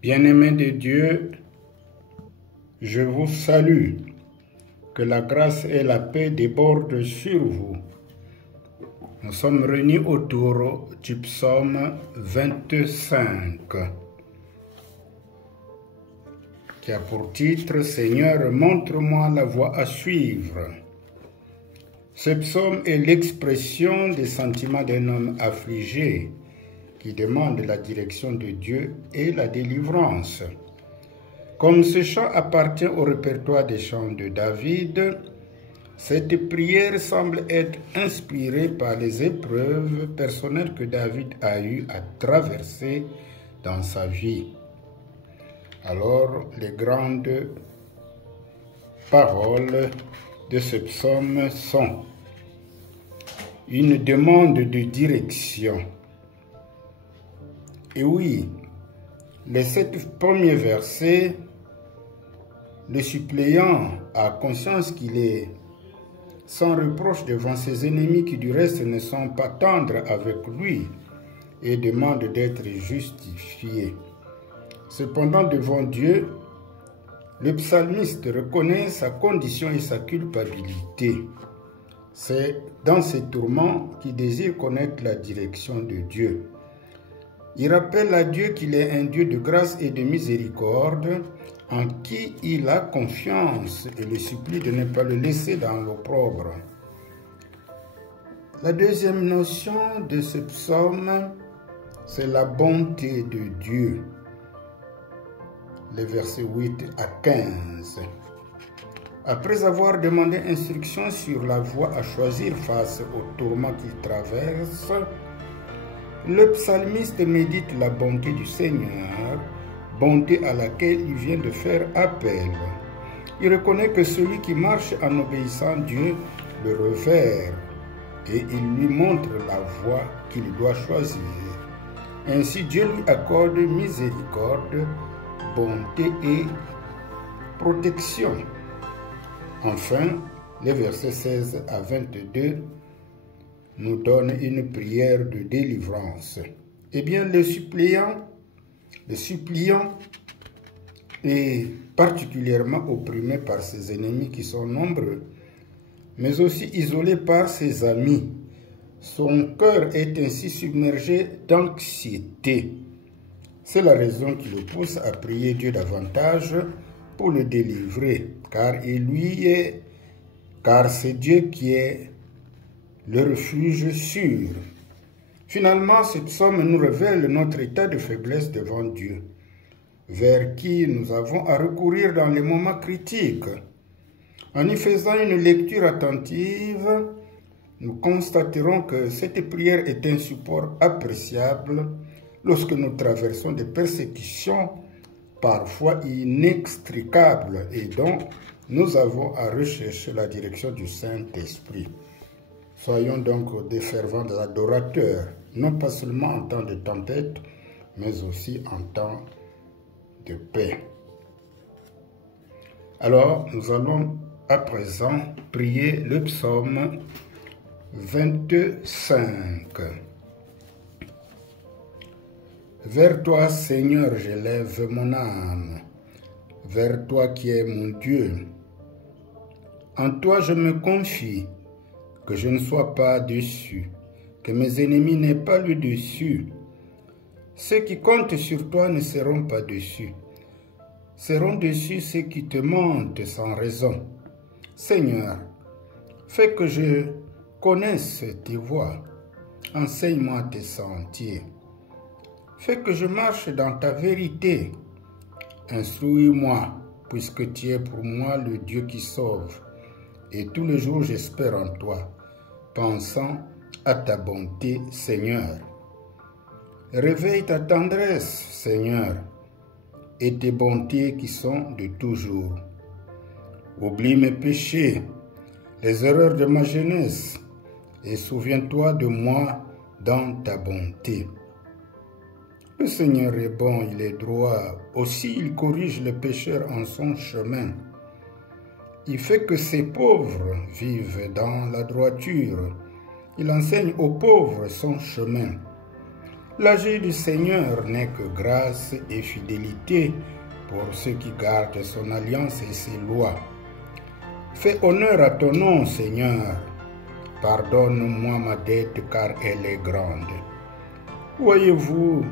Bien-aimés de Dieu, je vous salue. Que la grâce et la paix débordent sur vous. Nous sommes réunis autour du psaume 25, qui a pour titre « Seigneur, montre-moi la voie à suivre ». Ce psaume est l'expression des sentiments d'un homme affligé qui demande la direction de Dieu et la délivrance. Comme ce chant appartient au répertoire des chants de David, cette prière semble être inspirée par les épreuves personnelles que David a eues à traverser dans sa vie. Alors, les grandes paroles de ce psaume sont une demande de direction. Et oui, les 7 premiers versets, le suppléant a conscience qu'il est sans reproche devant ses ennemis qui du reste ne sont pas tendres avec lui et demande d'être justifié. Cependant, devant Dieu, le psalmiste reconnaît sa condition et sa culpabilité. C'est dans ses tourments qu'il désire connaître la direction de Dieu. Il rappelle à Dieu qu'il est un Dieu de grâce et de miséricorde en qui il a confiance et le supplie de ne pas le laisser dans l'opprobre. La deuxième notion de ce psaume, c'est la bonté de Dieu. Les versets 8 à 15. Après avoir demandé instruction sur la voie à choisir face aux tourments qu'il traverse, le psalmiste médite la bonté du Seigneur, bonté à laquelle il vient de faire appel. Il reconnaît que celui qui marche en obéissant à Dieu le révère et il lui montre la voie qu'il doit choisir. Ainsi Dieu lui accorde miséricorde, bonté et protection. Enfin, les versets 16 à 22 nous donnent une prière de délivrance. Eh bien, le suppliant est particulièrement opprimé par ses ennemis qui sont nombreux, mais aussi isolé par ses amis. Son cœur est ainsi submergé d'anxiété. C'est la raison qui le pousse à prier Dieu davantage pour le délivrer, car c'est Dieu qui est le refuge sûr. Finalement, ce psaume nous révèle notre état de faiblesse devant Dieu, vers qui nous avons à recourir dans les moments critiques. En y faisant une lecture attentive, nous constaterons que cette prière est un support appréciable lorsque nous traversons des persécutions parfois inextricables et dont nous avons à rechercher la direction du Saint-Esprit. Soyons donc des fervents adorateurs, non pas seulement en temps de tempête, mais aussi en temps de paix. Alors, nous allons à présent prier le psaume 25. Vers toi, Seigneur, j'élève mon âme, vers toi qui es mon Dieu. En toi je me confie, que je ne sois pas déçu, que mes ennemis n'aient pas le dessus. Ceux qui comptent sur toi ne seront pas déçus. Seront déçus ceux qui te mentent sans raison. Seigneur, fais que je connaisse tes voies. Enseigne-moi tes sentiers. Fais que je marche dans ta vérité. Instruis-moi, puisque tu es pour moi le Dieu qui sauve. Et tous les jours j'espère en toi, pensant à ta bonté, Seigneur. Réveille ta tendresse, Seigneur, et tes bontés qui sont de toujours. Oublie mes péchés, les erreurs de ma jeunesse, et souviens-toi de moi dans ta bonté. Le Seigneur est bon, il est droit, aussi il corrige le pécheur en son chemin. Il fait que ces pauvres vivent dans la droiture. Il enseigne aux pauvres son chemin. L'agir du Seigneur n'est que grâce et fidélité pour ceux qui gardent son alliance et ses lois. Fais honneur à ton nom, Seigneur. Pardonne-moi ma dette car elle est grande. Voyez-vous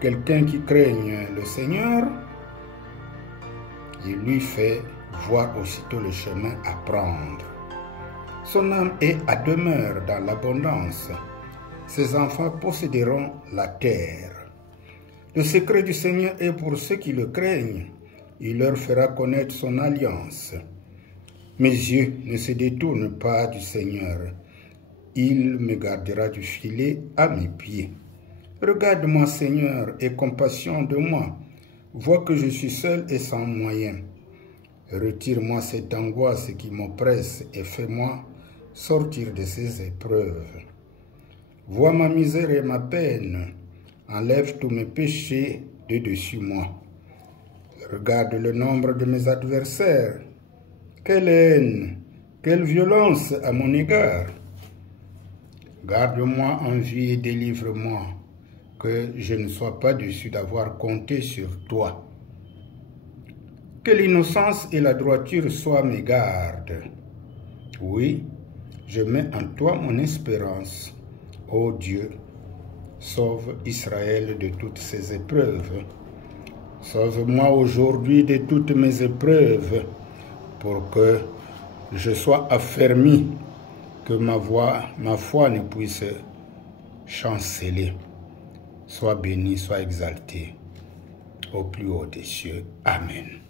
quelqu'un qui craigne le Seigneur? Il lui fait voir aussitôt le chemin à prendre. Son âme est à demeure dans l'abondance. Ses enfants posséderont la terre. Le secret du Seigneur est pour ceux qui le craignent. Il leur fera connaître son alliance. Mes yeux ne se détournent pas du Seigneur. Il me gardera du filet à mes pieds. Regarde-moi, Seigneur, et compassion de moi. Vois que je suis seul et sans moyens. Retire-moi cette angoisse qui m'oppresse et fais-moi sortir de ces épreuves. Vois ma misère et ma peine. Enlève tous mes péchés de dessus moi. Regarde le nombre de mes adversaires. Quelle haine, quelle violence à mon égard. Garde-moi en vie et délivre-moi, que je ne sois pas déçu d'avoir compté sur toi. Que l'innocence et la droiture soient mes gardes. Oui, je mets en toi mon espérance. Ô Dieu, sauve Israël de toutes ses épreuves. Sauve-moi aujourd'hui de toutes mes épreuves, pour que je sois affermi, que ma foi ne puisse chanceler. Sois béni, sois exalté au plus haut des cieux. Amen.